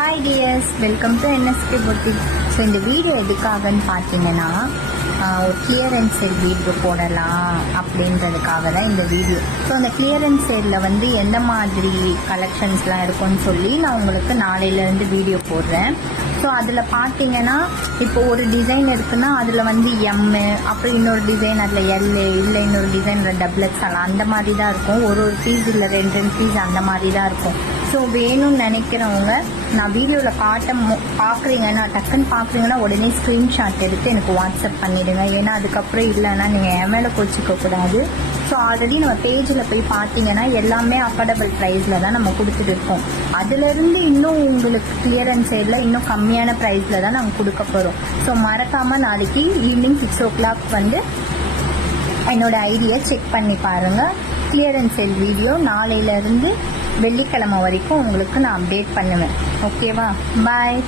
Hi dears, welcome to NSK Boutique. So இந்த video எதுக்காகன்னு பார்த்தீங்கன்னா ஒரு கிளியரன்ஸ் சேல் வீடியோ போடலாம் அப்படின்றதுக்காக தான் இந்த வீடியோ. ஸோ அந்த கிளியரன்ஸ் சேலில் வந்து எந்த மாதிரி கலெக்ஷன்ஸ்லாம் இருக்கும்னு சொல்லி நான் உங்களுக்கு நாளையிலேருந்து வீடியோ போடுறேன். ஸோ அதில் பார்த்தீங்கன்னா இப்போ ஒரு டிசைன் இருக்குன்னா அதில் வந்து எம்மு, அப்புறம் இன்னொரு டிசைன் அதில் எல்லு, இல்லை இன்னொரு டிசைனில் XXL அந்த மாதிரி தான் இருக்கும். ஒரு பீஸ் இல்லை ரெண்டு பீஸ் அந்த மாதிரி தான் இருக்கும். ஸோ வேணும்னு நினைக்கிறவங்க நான் வீடியோவில் பார்க்குறீங்கன்னா டக்குன்னு பார்க்குறீங்கன்னா உடனே ஸ்க்ரீன்ஷாட் எடுத்து எனக்கு வாட்ஸ்அப் பண்ணிவிடுங்க. ஏன்னா அதுக்கப்புறம் இல்லைன்னா நீங்கள் என் மேலே கோச்சிக்கக்கூடாது. ஸோ ஆல்ரெடி நம்ம பேஜில் போய் பார்த்தீங்கன்னா எல்லாமே அஃபோர்டபுள் ப்ரைஸில் தான் நம்ம கொடுத்துட்டு இருக்கோம். அதுலேருந்து இன்னும் உங்களுக்கு கிளியரன்ஸ் சேலில் இன்னும் கம்மியான ப்ரைஸில் தான் நாங்கள் கொடுக்க போகிறோம். ஸோ மறக்காமல் நாளைக்கு ஈவினிங் 6 o'clock வந்து என்னோட ஐடியை செக் பண்ணி பாருங்கள். கிளியரன்ஸ் சேல் வீடியோ நாளையிலேருந்து வெள்ளிக்கிழமை வரைக்கும் உங்களுக்கு நான் அப்டேட் பண்ணுவேன். ஓகேவா? பாய்.